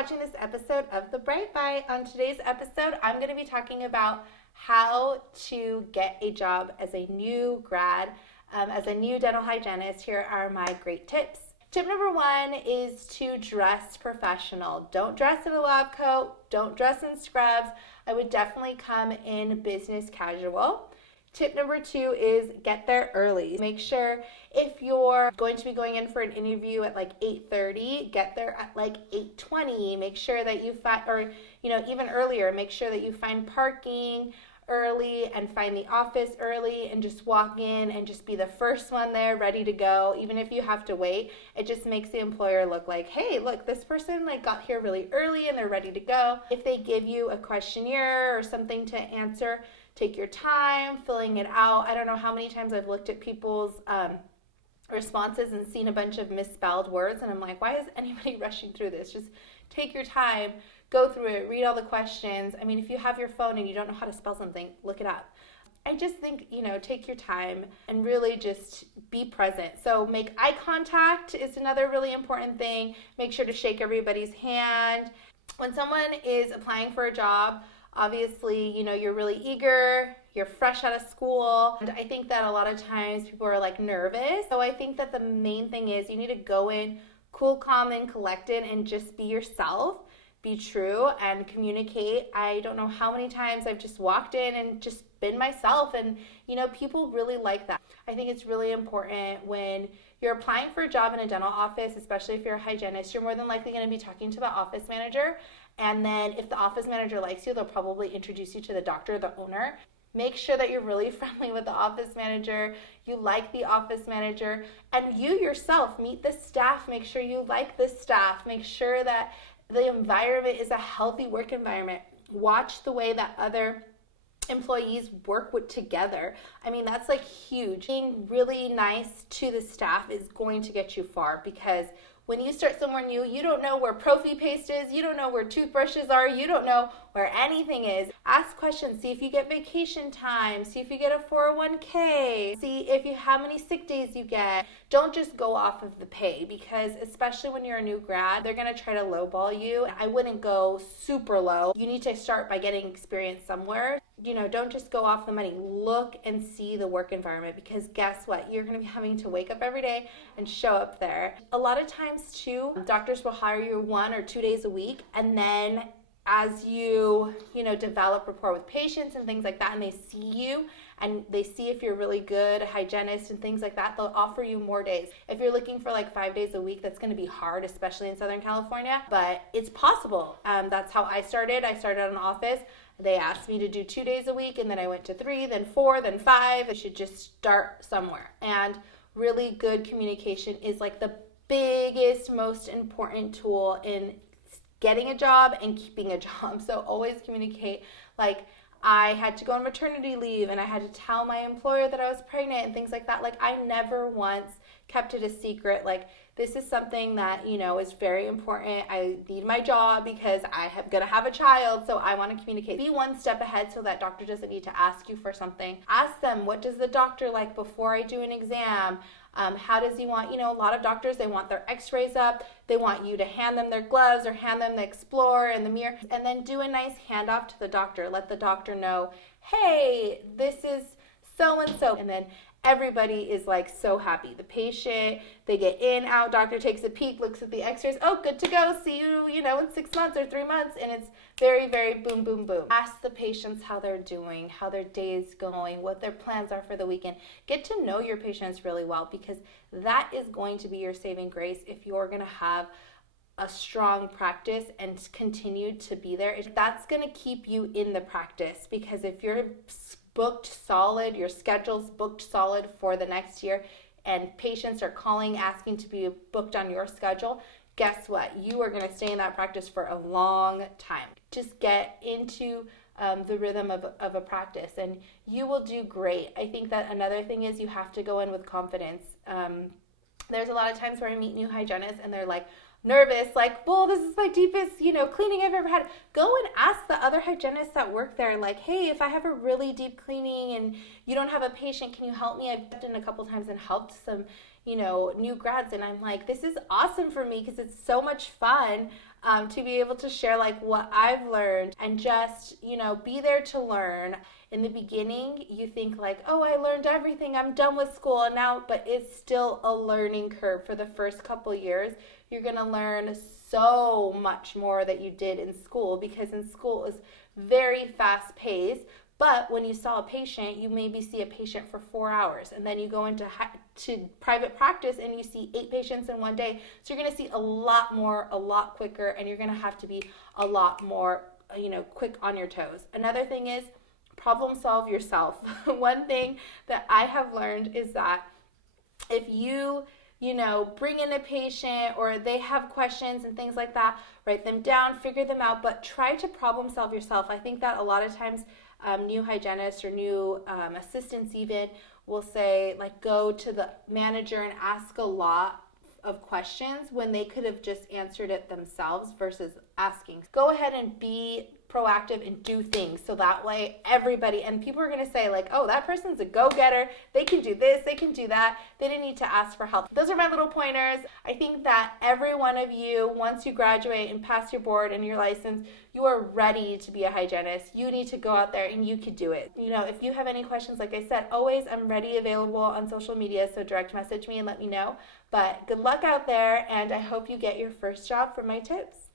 watching this episode of The Bright Bite. On today's episode, I'm going to be talking about how to get a job as a new grad, as a new dental hygienist. Here are my great tips. Tip number one is to dress professional. Don't dress in a lab coat. Don't dress in scrubs. I would definitely come in business casual. Tip number two is get there early. Make sure if you're going to be going in for an interview at like 8:30, get there at like 8:20. Make sure that you find, or even earlier, make sure that you find parking early and find the office early and just walk in and just be the first one there ready to go. Even if you have to wait, it just makes the employer look like, hey, look, this person got here really early and they're ready to go. If they give you a questionnaire or something to answer, take your time filling it out. I don't know how many times I've looked at people's responses and seen a bunch of misspelled words, and I'm like, why is anybody rushing through this? Just take your time, go through it, read all the questions. I mean, if you have your phone and you don't know how to spell something, look it up. I just think, take your time and really just be present. So make eye contact is another really important thing. Make sure to shake everybody's hand. When someone is applying for a job, obviously, you're really eager, you're fresh out of school, and I think that a lot of times people are nervous. So I think that the main thing is you need to go in cool, calm, and collected and just be yourself, be true, and communicate. I don't know how many times I've just walked in and just been myself, and people really like that. I think it's really important when you're applying for a job in a dental office, especially if you're a hygienist, you're more than likely going to be talking to the office manager. And then if the office manager likes you, they'll probably introduce you to the doctor, the owner. Make sure that you're really friendly with the office manager, you like the office manager, and you yourself meet the staff. Make sure you like the staff. Make sure that the environment is a healthy work environment. Watch the way that other employees work together. I mean, that's huge. Being really nice to the staff is going to get you far, because when you start somewhere new, you don't know where Profi paste is, you don't know where toothbrushes are, you don't know where anything is. Ask questions, see if you get vacation time, see if you get a 401k, see how many sick days you get. Don't just go off of the pay, because especially when you're a new grad, they're gonna try to lowball you. I wouldn't go super low. You need to start by getting experience somewhere. Don't just go off the money. Look and see the work environment, because guess what? You're going to be having to wake up every day and show up there. A lot of times too, doctors will hire you 1 or 2 days a week, and then as you develop rapport with patients and things like that, and they see you and they see if you're really good, a hygienist and things like that, they'll offer you more days. If you're looking for 5 days a week, that's going to be hard, especially in Southern California, but it's possible. That's how I started. I started at an office. They asked me to do 2 days a week, and then I went to 3, then 4, then 5. I should just start somewhere. And really good communication is the biggest, most important tool in getting a job and keeping a job. So always communicate. I had to go on maternity leave, and I had to tell my employer that I was pregnant and things like that. I never once kept it a secret. This is something that, is very important. I need my job because I'm going to have a child, so I want to communicate. Be one step ahead so that doctor doesn't need to ask you for something. Ask them, what does the doctor like before I do an exam? How does he want, a lot of doctors, they want their x-rays up. They want you to hand them their gloves or hand them the Explorer and the mirror, and then do a nice handoff to the doctor. Let the doctor know, hey, this is so-and-so. And then everybody is so happy. The patient, they get in, out, doctor takes a peek, looks at the x-rays, oh, good to go, see you, in 6 months or 3 months, and it's very, very boom, boom, boom. Ask the patients how they're doing, how their day's going, what their plans are for the weekend. Get to know your patients really well, because that is going to be your saving grace if you're going to have a strong practice and continue to be there. That's going to keep you in the practice, because if you're booked solid, your schedule's booked solid for the next year, and patients are calling asking to be booked on your schedule, guess what? You are going to stay in that practice for a long time. Just get into the rhythm of a practice, and you will do great. I think that another thing is you have to go in with confidence. There's a lot of times where I meet new hygienists and they're nervous, well, this is my deepest, cleaning I've ever had. Go and ask the other hygienists that work there, hey, if I have a really deep cleaning and you don't have a patient, can you help me? I've stepped in a couple times and helped some, new grads, and I'm this is awesome for me because it's so much fun. to be able to share like what I've learned and just, be there to learn. In the beginning, you think like, oh, I learned everything, I'm done with school now, but it's still a learning curve. For the first couple years, you're going to learn so much more that you did in school, because in school is very fast paced. But when you saw a patient, you maybe see a patient for 4 hours, and then you go into private practice and you see 8 patients in one day. So you're going to see a lot more, a lot quicker, and you're going to have to be a lot more, quick on your toes. Another thing is problem solve yourself. One thing that I have learned is that if you bring in a patient or they have questions and things like that, write them down, figure them out, but try to problem solve yourself. I think that a lot of times new hygienists or new assistants even will say, like, go to the manager and ask a lot of questions when they could have just answered it themselves versus asking. Go ahead and be proactive and do things, so that way everybody, and people are going to say like, oh, that person's a go-getter, they can do this, they can do that, they didn't need to ask for help. Those are my little pointers. I think that every one of you, once you graduate and pass your board and your license, you are ready to be a hygienist. You need to go out there and you can do it. If you have any questions, like I said, always I'm ready, available on social media, so direct message me and let me know. But good luck out there, and I hope you get your first job from my tips.